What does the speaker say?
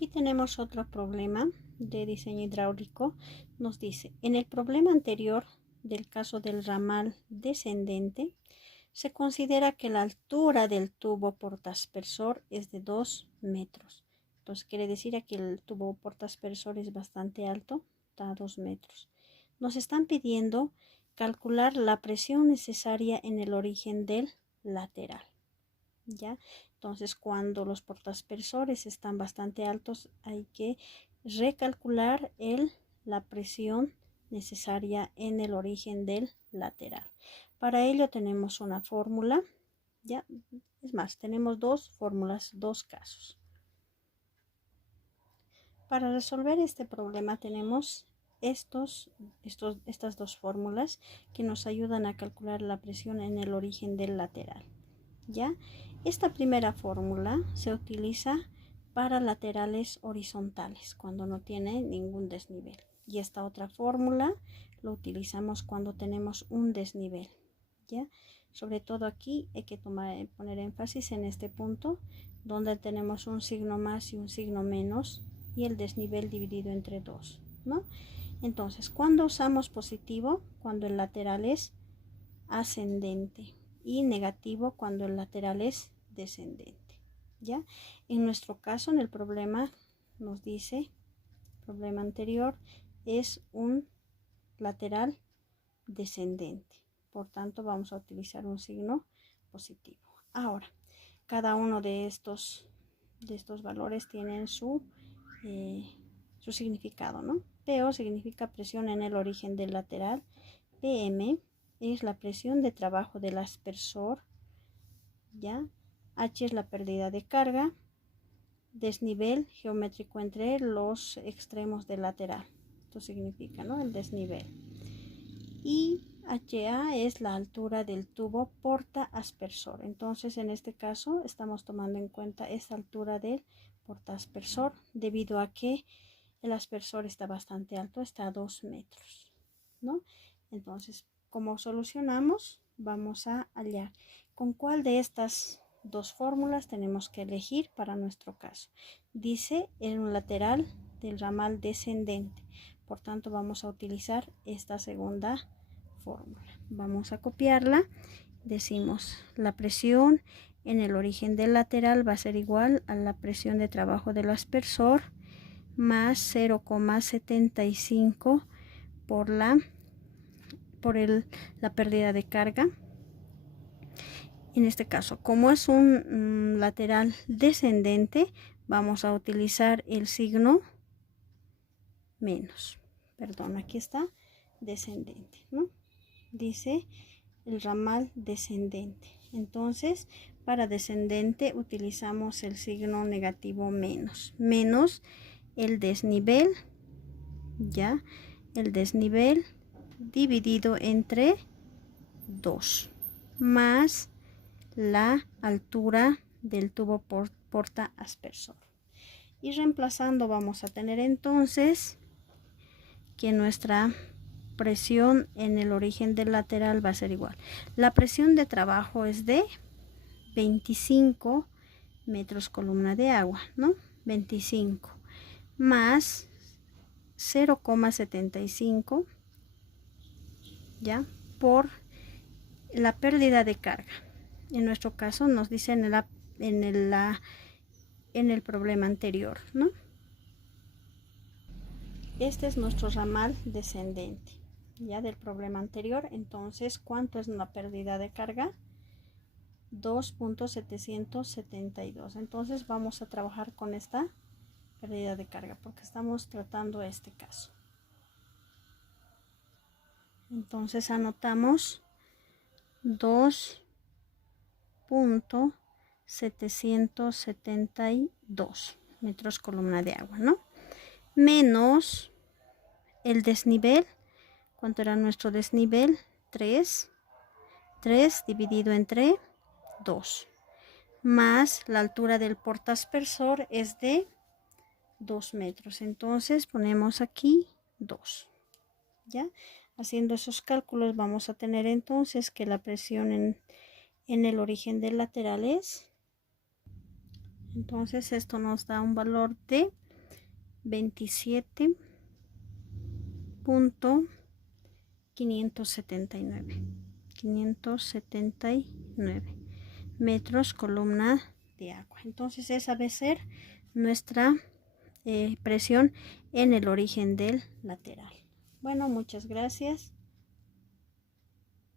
Aquí tenemos otro problema de diseño hidráulico. Nos dice, en el problema anterior del caso del ramal descendente, se considera que la altura del tubo portaaspersor es de 2 metros. Entonces quiere decir que el tubo portaaspersor es bastante alto, está a 2 metros. Nos están pidiendo calcular la presión necesaria en el origen del lateral. ¿Ya? Entonces, cuando los portaaspersores están bastante altos, hay que recalcular la presión necesaria en el origen del lateral. Para ello tenemos una fórmula, ¿ya? Es más, tenemos dos fórmulas, dos casos. Para resolver este problema tenemos estas dos fórmulas que nos ayudan a calcular la presión en el origen del lateral. ¿Ya? Esta primera fórmula se utiliza para laterales horizontales cuando no tiene ningún desnivel. Y esta otra fórmula lo utilizamos cuando tenemos un desnivel. ¿Ya? Sobre todo aquí hay que poner énfasis en este punto donde tenemos un signo más y un signo menos y el desnivel dividido entre 2, ¿no? Entonces, ¿cuándo usamos positivo? Cuando el lateral es ascendente, y negativo cuando el lateral es descendente. ¿Ya? En nuestro caso, en el problema nos dice, problema anterior es un lateral descendente, por tanto vamos a utilizar un signo positivo. Ahora, cada uno de estos valores tienen su significado, ¿no? PO significa presión en el origen del lateral, PM es la presión de trabajo del aspersor, ¿ya? H es la pérdida de carga, desnivel geométrico entre los extremos del lateral. Esto significa, ¿no? El desnivel. Y HA es la altura del tubo portaaspersor. Entonces, en este caso, estamos tomando en cuenta esta altura del portaaspersor debido a que el aspersor está bastante alto, está a 2 metros, ¿no? Entonces, ¿cómo solucionamos? Vamos a hallar con cuál de estas dos fórmulas tenemos que elegir para nuestro caso. Dice en un lateral del ramal descendente. Por tanto, vamos a utilizar esta segunda fórmula. Vamos a copiarla. Decimos la presión en el origen del lateral va a ser igual a la presión de trabajo del aspersor más 0,75 por la pérdida de carga. En este caso, como es un lateral descendente, vamos a utilizar el signo menos. Perdón, aquí está descendente, ¿no? Dice el ramal descendente. Entonces, para descendente utilizamos el signo negativo menos. Menos el desnivel, ¿ya? El desnivel dividido entre 2 más la altura del tubo portaaspersor. Y reemplazando vamos a tener entonces que nuestra presión en el origen del lateral va a ser igual. La presión de trabajo es de 25 metros columna de agua, ¿no? 25 más 0,75, ¿ya? Por la pérdida de carga. En nuestro caso nos dice en el problema anterior, ¿no? Este es nuestro ramal descendente, ya del problema anterior. Entonces, ¿cuánto es la pérdida de carga? 2.772. Entonces vamos a trabajar con esta pérdida de carga porque estamos tratando este caso. Entonces anotamos 2.772 metros columna de agua, ¿no? Menos el desnivel. ¿Cuánto era nuestro desnivel? 3 dividido entre 2. Más la altura del portaaspersor es de 2 metros. Entonces ponemos aquí 2. ¿Ya? Haciendo esos cálculos vamos a tener entonces que la presión en el origen del lateral es, entonces esto nos da un valor de 27.579 metros columna de agua. Entonces esa va a ser nuestra presión en el origen del lateral. Bueno, muchas gracias.